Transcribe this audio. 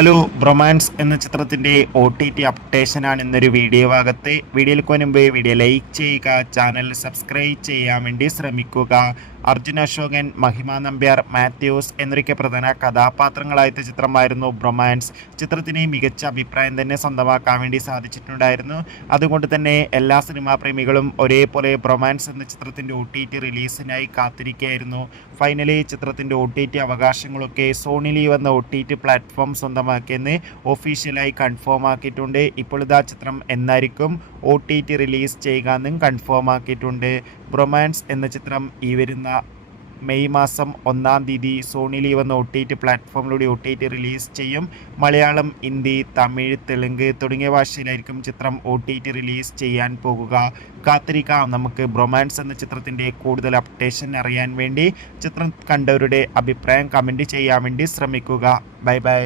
Hello bromance എന്ന ചിത്രത്തിൻ്റെ OTT അപ്ഡേഷനാണ് ഇന്നൊരു വീഡിയോ ഭാഗത്ത്. വീഡിയോയിൽ മുൻപ് വീഡിയോ ലൈക്ക് ചെയ്യുക, ചാനൽ സബ്സ്ക്രൈബ് ചെയ്യാൻ വേണ്ടി ശ്രമിക്കുക. അർജുൻ അശോകൻ, മഹിമ നമ്പ്യാർ, മാത്യൂസ് എന്നൊക്കെ പ്രധാന കഥാപാത്രങ്ങളായ ചിത്രമായിരുന്നു ബ്രൊമാൻസ്. ചിത്രത്തിന് മികച്ച അഭിപ്രായം തന്നെ സ്വന്തമാക്കാൻ വേണ്ടി സാധിച്ചിട്ടുണ്ടായിരുന്നു. അതുകൊണ്ട് തന്നെ എല്ലാ സിനിമാ പ്രേമികളും ഒരേപോലെ ബ്രൊമാൻസ് എന്ന ചിത്രത്തിൻ്റെ OTT റിലീസിനായി കാത്തിരിക്കുകയായിരുന്നു. ഫൈനലി ചിത്രത്തിൻ്റെ OTT അവകാശങ്ങളൊക്കെ സോണി ലീവ് എന്ന OTT പ്ലാറ്റ്ഫോം സ്വന്തമാക്കിയെന്ന് ഒഫീഷ്യലായി കൺഫേം ആക്കിയിട്ടുണ്ട്. ഇപ്പോൾ ഇതാ ചിത്രം എന്നായിരിക്കും OTT റിലീസ് ചെയ്യുക എന്നും കൺഫേം ആക്കിയിട്ടുണ്ട്. ബ്രൊമാൻസ് എന്ന ചിത്രം ഈ വരുന്ന മെയ് മാസം 1-ാം തീയതി സോണി ലീവ് എന്ന OTT പ്ലാറ്റ്ഫോമിലൂടെ OTT റിലീസ് ചെയ്യും. മലയാളം, ഹിന്ദി, തമിഴ്, തെലുങ്ക് തുടങ്ങിയ ഭാഷയിലായിരിക്കും ചിത്രം OTT റിലീസ് ചെയ്യാൻ പോകുക. കാത്തിരിക്കാം നമുക്ക് ബ്രൊമാൻസ് എന്ന ചിത്രത്തിൻ്റെ കൂടുതൽ അപ്ഡേഷൻ അറിയാൻ വേണ്ടി. ചിത്രം കണ്ടവരുടെ അഭിപ്രായം കമൻറ്റ് ചെയ്യാൻ വേണ്ടി ശ്രമിക്കുക. Bye bye.